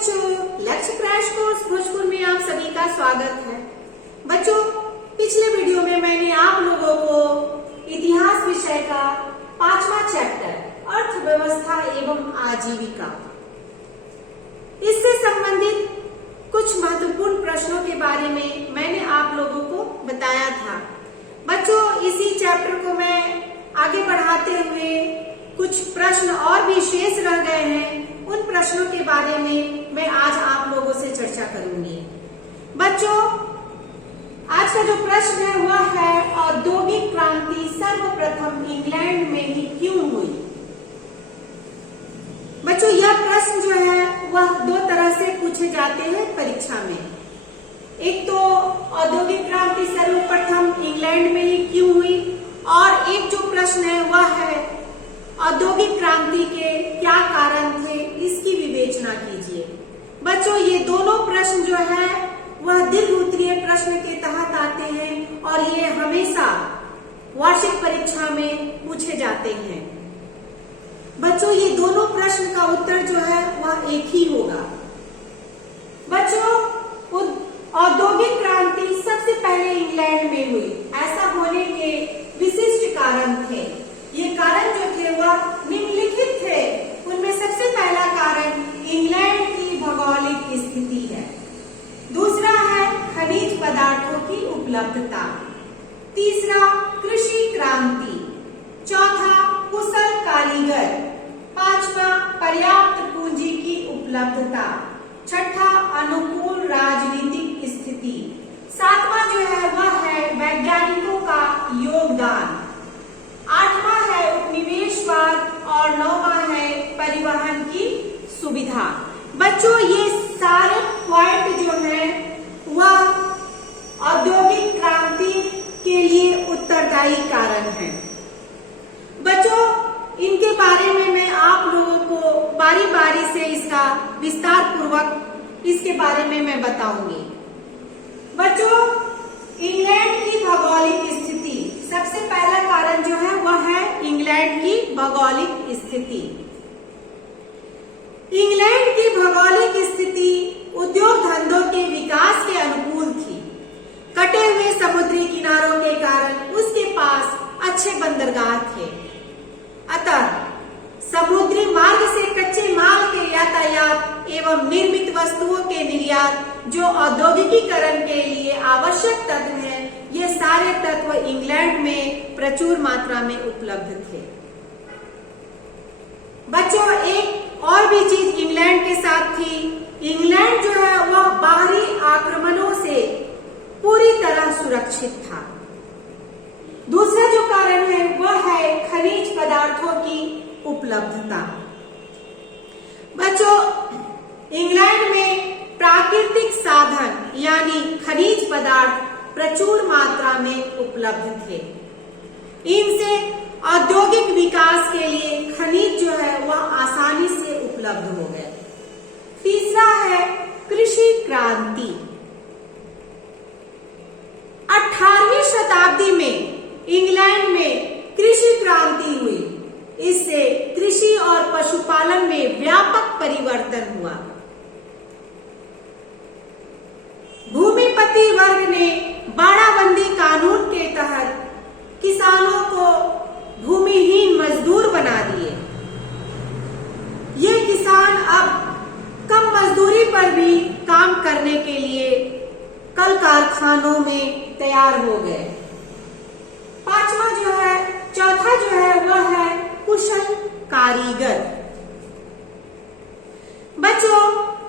बच्चों, लक्ष्य crash course Bhojpur में आप सभी का स्वागत है। बच्चों, पिछले वीडियो में मैंने आप लोगों को इतिहास विषय का 5वां चैप्टर अर्थव्यवस्था एवं आजीविका इससे संबंधित कुछ महत्वपूर्ण प्रश्नों के बारे में मैंने आप लोगों को बताया था। बच्चों, इसी चैप्टर को मैं आगे बढ़ाते हुए कुछ प्रश्न और भी शेष रह गए हैं, उन प्रश्नों के बारे में मैं आज आप लोगों से चर्चा करूंगी। बच्चों, आज का जो प्रश्न है वह है औद्योगिक क्रांति सर्वप्रथम इंग्लैंड में ही क्यों हुई। बच्चों, यह प्रश्न जो है वह दो तरह से पूछे जाते हैं परीक्षा में। एक तो औद्योगिक क्रांति सर्वप्रथम इंग्लैंड में ही क्यों हुई, और एक जो प्रश्न है वह है औद्योगिक क्रांति के क्या कारण थे, इसकी विवेचना कीजिए। बच्चों, ये दोनों प्रश्न जो है वह दीर्घ उत्तरीय प्रश्न के तहत आते हैं और ये हमेशा वार्षिक परीक्षा में पूछे जाते हैं। बच्चों, ये दोनों प्रश्न का उत्तर जो है वह एक ही होगा। बच्चों, औद्योगिक क्रांति सबसे पहले इंग्लैंड में हुई, ऐसा होने के विशिष्ट कारण थे। ये कारण जो थे वह निम्नलिखित थे। उनमें सबसे पहला कारण इंग्लैंड की भौगोलिक स्थिति है। दूसरा है खनिज पदार्थों की उपलब्धता। तीसरा कृषि क्रांति। चौथा कुशल कारीगर। पांचवा पर्याप्त पूंजी की उपलब्धता। छठा अनुकूल राजनीतिक स्थिति। सातवां जो है वह है वैज्ञानिकों का योगदान। आठवां है उपनिवेशवाद और नौवां है परिवहन की सुविधा। बच्चों, ये सारे पॉइंट जो है वह औद्योगिक क्रांति के लिए उत्तरदायी कारण है। बच्चों, इनके बारे में मैं आप लोगों को बारी बारी से इसका विस्तार पूर्वक इसके बारे में मैं बताऊंगी। बच्चों, इंग्लैंड की भौगोलिक स्थिति, सबसे पहला कारण जो है वह है इंग्लैंड की भौगोलिक स्थिति। इंग्लैंड की भौगोलिक स्थिति उद्योग धंधों के विकास के अनुकूल थी। कटे हुए समुद्री किनारों के कारण उसके पास अच्छे बंदरगाह थे। अतः समुद्री मार्ग से कच्चे माल के यातायात एवं निर्मित वस्तुओं के निर्यात जो औद्योगिकीकरण के लिए आवश्यक तत्व हैं, ये सारे तत्व इंग्लैंड में प्रचुर मात्रा में उपलब्ध थे। बच्चों, एक और भी चीज इंग्लैंड के साथ थी। इंग्लैंड जो है वह बाहरी आक्रमणों से पूरी तरह सुरक्षित था। दूसरा जो कारण है वह है खनिज पदार्थों की उपलब्धता। बच्चों, इंग्लैंड में प्राकृतिक साधन यानी खनिज पदार्थ प्रचुर मात्रा में उपलब्ध थे। इनसे औद्योगिक विकास के लिए खनिज जो है वह आसानी से उपलब्ध हो गए। तीसरा है कृषि क्रांति। 18वीं शताब्दी में इंग्लैंड में कृषि क्रांति हुई। इससे कृषि और पशुपालन में व्यापक परिवर्तन हुआ। भूमिपति वर्ग ने बाड़ाबंदी कानून के तहत किसानों को भूमिहीन मजदूर बना दिए। ये किसान अब कम मजदूरी पर भी काम करने के लिए कल कारखानों में तैयार हो गए। चौथा जो है वह है कुशल कारीगर। बच्चों,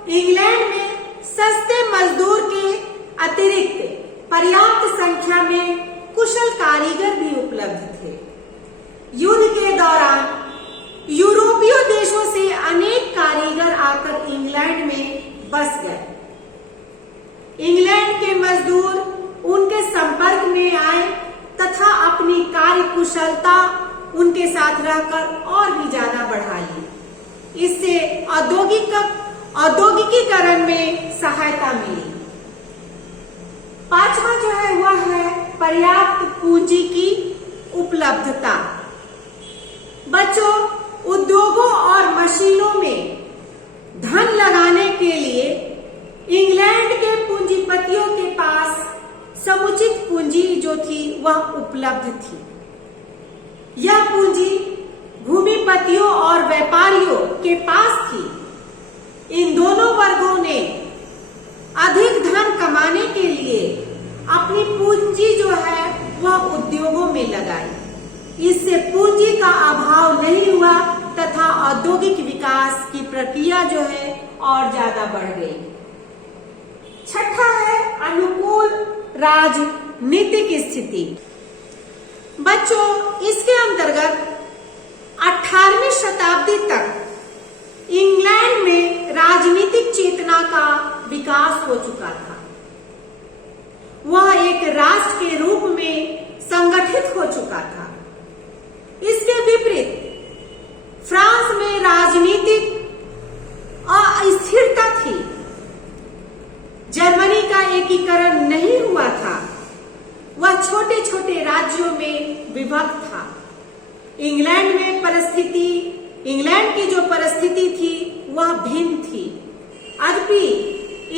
इंग्लैंड में सस्ते मजदूर के अतिरिक्त पर्याप्त संख्या में कुशल कारीगर भी उपलब्ध थे। युद्ध के दौरान यूरोपीय देशों से अनेक कारीगर आकर इंग्लैंड में बस गए। इंग्लैंड के मजदूर उनके संपर्क में आए तथा अपनी कार्य कुशलता उनके साथ रहकर और भी ज्यादा बढ़ा ली। इससे औद्योगिकीकरण में सहायता मिली। पांचवा जो है वह है पर्याप्त पूंजी की उपलब्धता। बच्चों, उद्योगों और मशीनों में धन लगाने के लिए वह उपलब्ध थी। यह पूंजी भूमिपतियों और व्यापारियों के पास थी। इन दोनों वर्गों ने अधिक धन कमाने के लिए अपनी पूंजी जो है वह उद्योगों में लगाई। इससे पूंजी का अभाव नहीं हुआ तथा औद्योगिक विकास की प्रक्रिया जो है और ज्यादा बढ़ गई। छठा है अनुकूल राजनीतिक स्थिति। बच्चों, इसके अंतर्गत 18वीं शताब्दी तक इंग्लैंड में राजनीतिक चेतना का विकास हो चुका था। वह एक राष्ट्र के रूप में संगठित हो चुका था। इसके विपरीत फ्रांस में राजनीतिक अस्थिरता थी। जर्मनी का एकीकरण नहीं हुआ था, वह छोटे छोटे राज्यों में विभक्त था। इंग्लैंड की जो परिस्थिति थी वह भिन्न थी। अद्यपि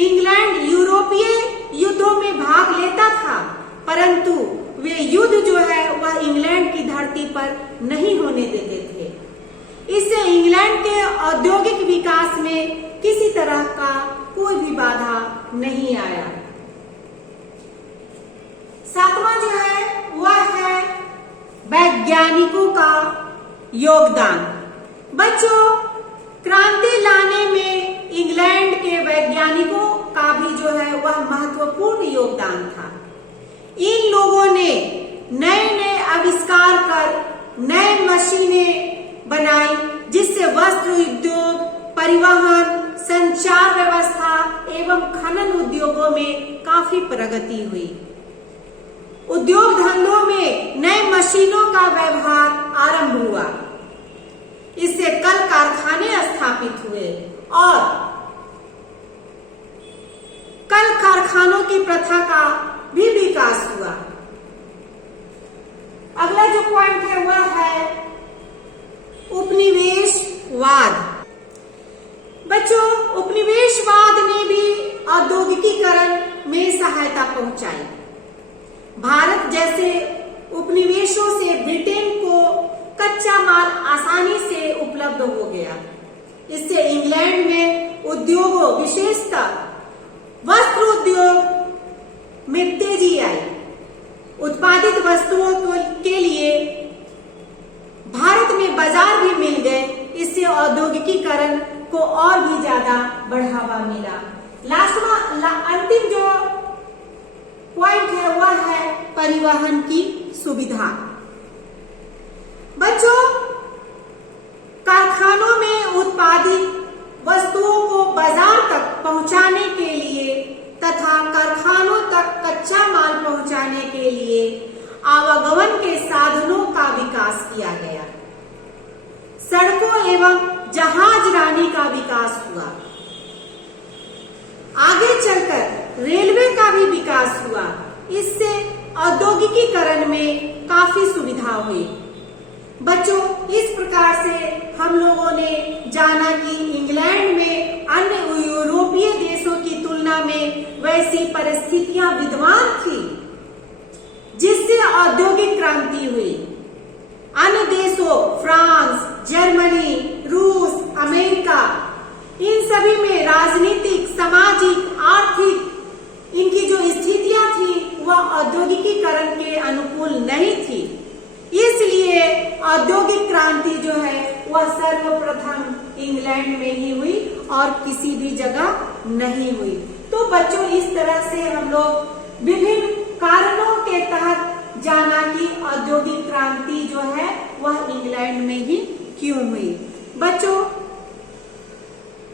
इंग्लैंड यूरोपीय युद्धों में भाग लेता था, परंतु वे युद्ध जो है वह इंग्लैंड की धरती पर नहीं होने देते थे। इससे इंग्लैंड के औद्योगिक विकास में किसी तरह का कोई भी बाधा नहीं आया। सातवां जो है वह है वैज्ञानिकों का योगदान। बच्चों, क्रांति लाने में इंग्लैंड के वैज्ञानिकों का भी जो है वह महत्वपूर्ण योगदान था। इन लोगों ने नए नए आविष्कार कर नए मशीनें बनाई, जिससे वस्त्र उद्योग, परिवहन, संचार व्यवस्था एवं खनन उद्योगों में काफी प्रगति हुई। उद्योग धंधों में नए मशीनों का व्यवहार आरंभ हुआ। इससे कल कारखाने स्थापित हुए और कल कारखानों की प्रथा का भी विकास हुआ। अगला जो पॉइंट है वह है उपनिवेशवाद। बच्चों, उपनिवेशवाद ने भी औद्योगिकीकरण में सहायता पहुंचाई। भारत जैसे उपनिवेशों से ब्रिटेन को कच्चा माल आसानी से उपलब्ध हो गया। इससे इंग्लैंड में उद्योगों, विशेषतः वस्त्र उद्योग में तेजी आई। उत्पादित वस्तुओं के लिए भारत में बाजार भी मिल गए। इससे औद्योगिकीकरण को और भी ज्यादा बढ़ावा मिला। अंतिम जो पॉइंट है वह है परिवहन की सुविधा। बच्चों, कारखानों में उत्पादित वस्तुओं को बाजार तक पहुंचाने के लिए तथा कारखानों तक कच्चा माल पहुंचाने के लिए आवागमन के साधनों का विकास किया गया। सड़कों एवं जहाजरानी का विकास हुआ। आगे चलकर रेलवे का भी विकास हुआ। इससे औद्योगिकीकरण में काफी सुविधा हुई। बच्चों, इस प्रकार से हम लोगों ने जाना कि इंग्लैंड में अन्य यूरोपीय देशों की तुलना में वैसी परिस्थितियां विद्यमान थी जिससे औद्योगिक क्रांति हुई। अन्य देशों फ्रांस, जर्मनी, रूस, अमेरिका, इन सभी में राजनीतिक, सामाजिक, आर्थिक इनकी जो स्थितियां थी वह औद्योगिकीकरण के अनुकूल नहीं थी। इसलिए औद्योगिक क्रांति जो है वह सर्वप्रथम इंग्लैंड में ही हुई और किसी भी जगह नहीं हुई। तो बच्चों, इस तरह से हम लोग विभिन्न कारणों के तहत जाना कि औद्योगिक क्रांति जो है वह इंग्लैंड में ही क्यों हुई। बच्चों,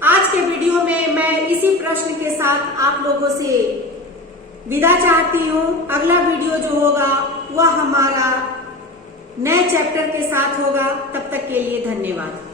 आज के वीडियो में मैं इसी प्रश्न के साथ आप लोगों से विदा चाहती हूँ। अगला वीडियो जो होगा वह हमारा नए चैप्टर के साथ होगा। तब तक के लिए धन्यवाद।